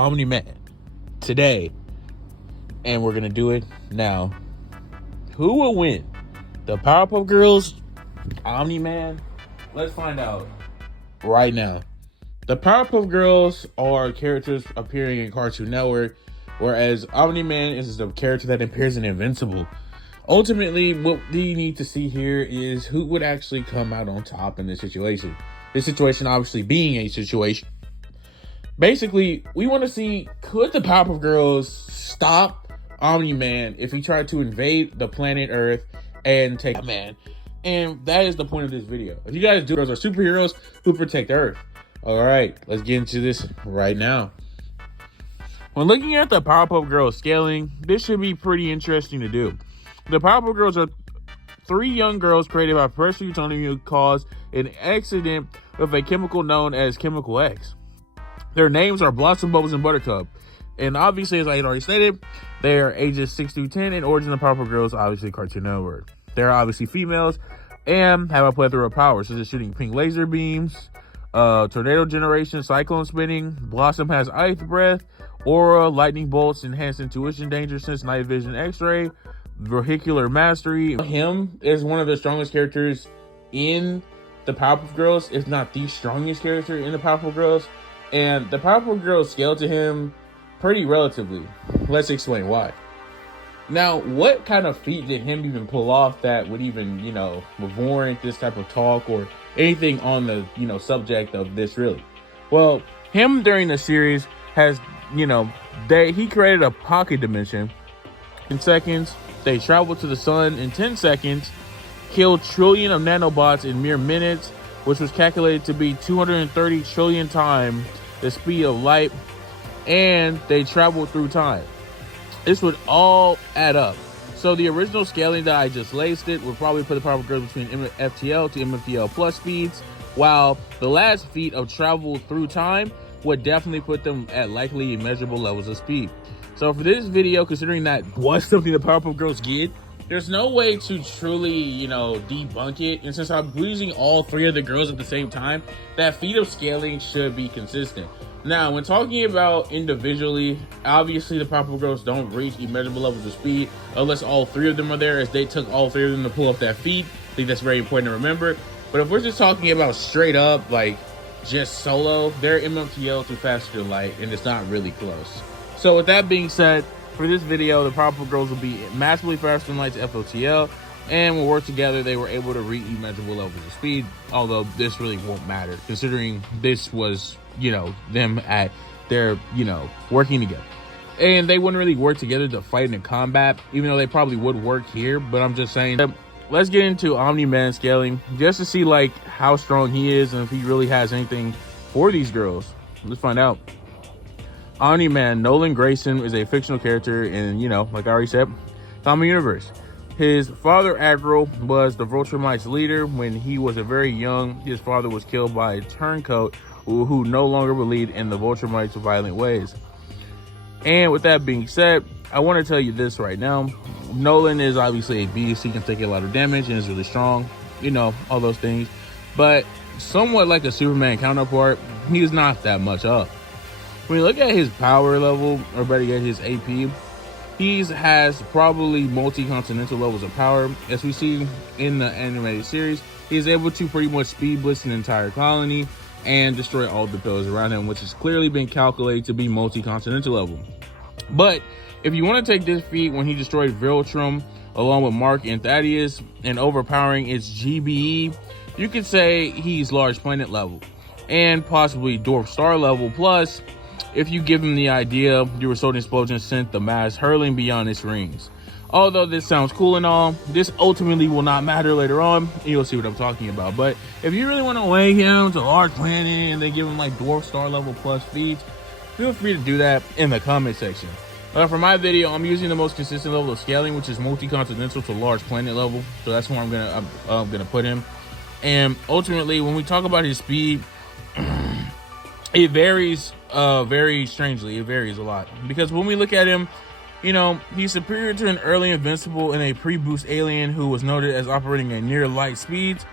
Omni Man today, and we're gonna do it now. Who will win? The Powerpuff Girls, Omni Man? Let's find out right now. The Powerpuff Girls are characters appearing in Cartoon Network, whereas Omni Man is the character that appears in Invincible. Ultimately, what we need to see here is who would actually come out on top in this situation. This situation obviously being a situation. Basically, we want to see, could the Powerpuff Girls stop Omni Man if he tried to invade the planet Earth and take man? And that is the point of this video. If you guys do, girls are superheroes who protect Earth. All right, let's get into this right now. When looking at the Powerpuff Girls scaling, this should be pretty interesting to do. The Powerpuff Girls are 3 young girls created by Professor Utonium who caused an accident with a chemical known as Chemical X. Their names are Blossom, Bubbles, and Buttercup. And obviously, as I had already stated, they are ages 6 through 10, and origin of Powerpuff Girls, obviously Cartoon Network. They're obviously females and have a plethora of powers, such as shooting pink laser beams, tornado generation, cyclone spinning. Blossom has ice breath, aura, lightning bolts, enhanced intuition, danger sense, night vision, x-ray, vehicular mastery. Him is one of the strongest characters in the Powerpuff Girls, if not the strongest character in the Powerpuff Girls. And the Powerpuff Girls scale to him pretty relatively. Let's explain why. Now, what kind of feat did him even pull off that would even, warrant this type of talk or anything on the, subject of this really? Well, him during the series has, he created a pocket dimension in seconds. They travel to the sun in 10 seconds, killed trillion of nanobots in mere minutes, which was calculated to be 230 trillion times the speed of light, and they traveled through time. This would all add up. So the original scaling that I just listed would probably put the Powerpuff Girls between FTL to MFTL plus speeds, while the last feat of travel through time would definitely put them at likely immeasurable levels of speed. So for this video, considering that was something the Powerpuff Girls get, there's no way to truly, debunk it. And since I'm using all 3 of the girls at the same time, that feat of scaling should be consistent. Now, when talking about individually, obviously the Powerpuff Girls don't reach immeasurable levels of speed unless all 3 of them are there, as they took all 3 of them to pull off that feat. I think that's very important to remember. But if we're just talking about straight up, like just solo, they're MMTL to faster than light, and it's not really close. So with that being said, for this video, the Powerpuff Girls will be massively faster than light to FOTL, and when work together, they were able to reach immeasurable levels of speed, although this really won't matter, considering this was, them at their, working together. And they wouldn't really work together to fight in combat, even though they probably would work here, but I'm just saying, let's get into Omni-Man scaling, just to see, how strong he is, and if he really has anything for these girls. Let's find out. Omni-Man, Nolan Grayson, is a fictional character in, like I already said, Comic Universe. His father, Admiral, was the Viltrumites leader. When he was a very young, his father was killed by a turncoat who no longer believed in the Viltrumites' violent ways. And with that being said, I want to tell you this right now. Nolan is obviously a beast. He can take a lot of damage and is really strong, all those things. But somewhat like a Superman counterpart, he's not that much up. When you look at his power level, or better yet, his AP, he has probably multi-continental levels of power. As we see in the animated series, he's able to pretty much speed blitz an entire colony and destroy all the pillars around him, which has clearly been calculated to be multi-continental level. But if you want to take this feat when he destroyed Viltrum along with Mark and Thaddeus and overpowering its GBE, you could say he's large planet level and possibly dwarf star level. Plus, if you give him the idea, your Sword Explosion sent the mass hurling beyond its rings. Although this sounds cool and all, this ultimately will not matter later on. You'll see what I'm talking about. But if you really want to weigh him to large planet and they give him dwarf star level plus feats, feel free to do that in the comment section. For my video, I'm using the most consistent level of scaling, which is multi-continental to large planet level. So that's where I'm gonna put him. And ultimately, when we talk about his speed, it varies very strangely. It varies a lot, because when we look at him, he's superior to an early Invincible and a pre-boost alien who was noted as operating at near light speeds.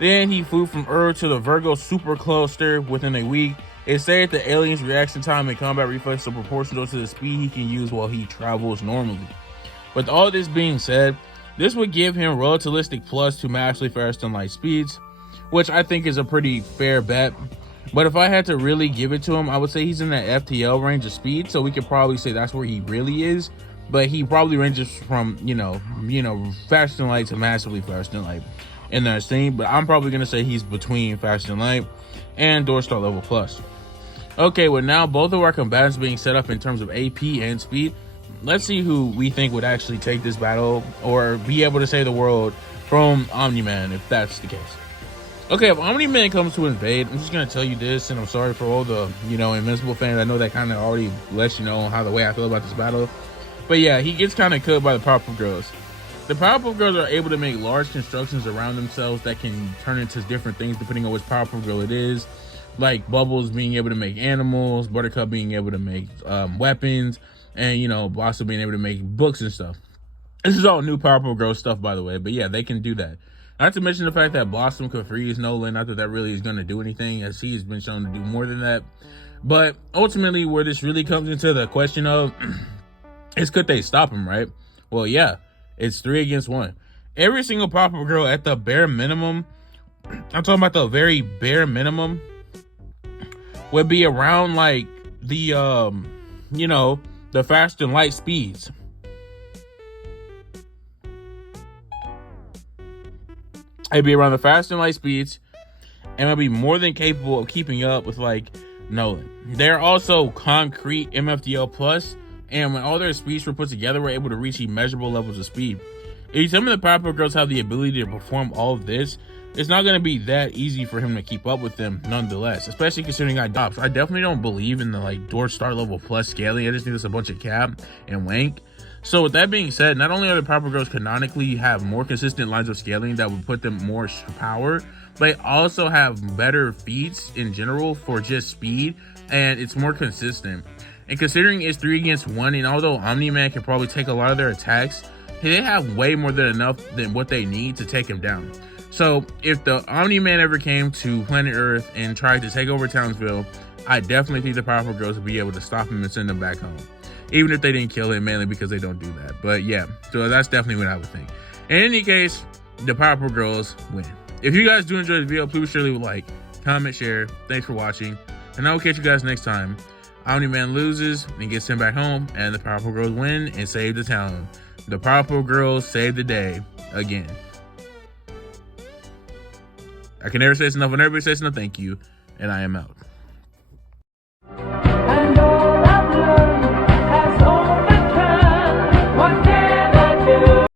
Then he flew from Earth to the Virgo supercluster within a week, It said the alien's reaction time and combat reflex are proportional to the speed he can use while he travels normally. With all this being said, this would give him relativistic plus to massively faster than light speeds, which I think is a pretty fair bet. But if I had to really give it to him, I would say he's in that FTL range of speed, so we could probably say that's where he really is. But he probably ranges from, faster than light to massively faster than light in that scene. But I'm probably going to say he's between faster than light and door start level plus. Okay, well now both of our combatants being set up in terms of AP and speed, let's see who we think would actually take this battle or be able to save the world from Omni-Man, if that's the case. Okay, if Omni-Man comes to invade, I'm just going to tell you this, and I'm sorry for all the, Invincible fans. I know that kind of already lets you know how the way I feel about this battle. But yeah, he gets kind of cooked by the Powerpuff Girls. The Powerpuff Girls are able to make large constructions around themselves that can turn into different things depending on which Powerpuff Girl it is. Like Bubbles being able to make animals, Buttercup being able to make weapons, and, also being able to make books and stuff. This is all new Powerpuff Girls stuff, by the way. But yeah, they can do that. Not to mention the fact that Blossom could freeze Nolan. Not that that really is going to do anything, as he's been shown to do more than that. But ultimately, where this really comes into the question of is could they stop him, right? Well, yeah, it's 3 against 1. Every single Powerpuff Girl at the bare minimum, I'm talking about the very bare minimum, would be around like the, the fast and light speeds. It'd be around the fast and light speeds, and it'll be more than capable of keeping up with like Nolan. They're also concrete MFDL plus, and when all their speeds were put together, we're able to reach immeasurable levels of speed. If some of the Powerpuff Girls have the ability to perform all of this, it's not going to be that easy for him to keep up with them nonetheless, especially considering I definitely don't believe in the like door start level plus scaling. I just think it's a bunch of cap and wank. So with that being said, not only are the Powerpuff Girls canonically have more consistent lines of scaling that would put them more power, but they also have better feats in general for just speed, and it's more consistent. And considering it's 3 against 1, and although Omni-Man can probably take a lot of their attacks, they have way more than enough than what they need to take him down. So if the Omni-Man ever came to planet Earth and tried to take over Townsville, I definitely think the Powerpuff Girls would be able to stop him and send him back home. Even if they didn't kill him, mainly because they don't do that. But yeah, so that's definitely what I would think. In any case, the Powerpuff Girls win. If you guys do enjoy the video, please surely like, comment, share. Thanks for watching, and I will catch you guys next time. Omni-Man loses and gets sent back home, and the Powerpuff Girls win and save the town. The Powerpuff Girls save the day again. I can never say enough when everybody says no thank you, and I am out.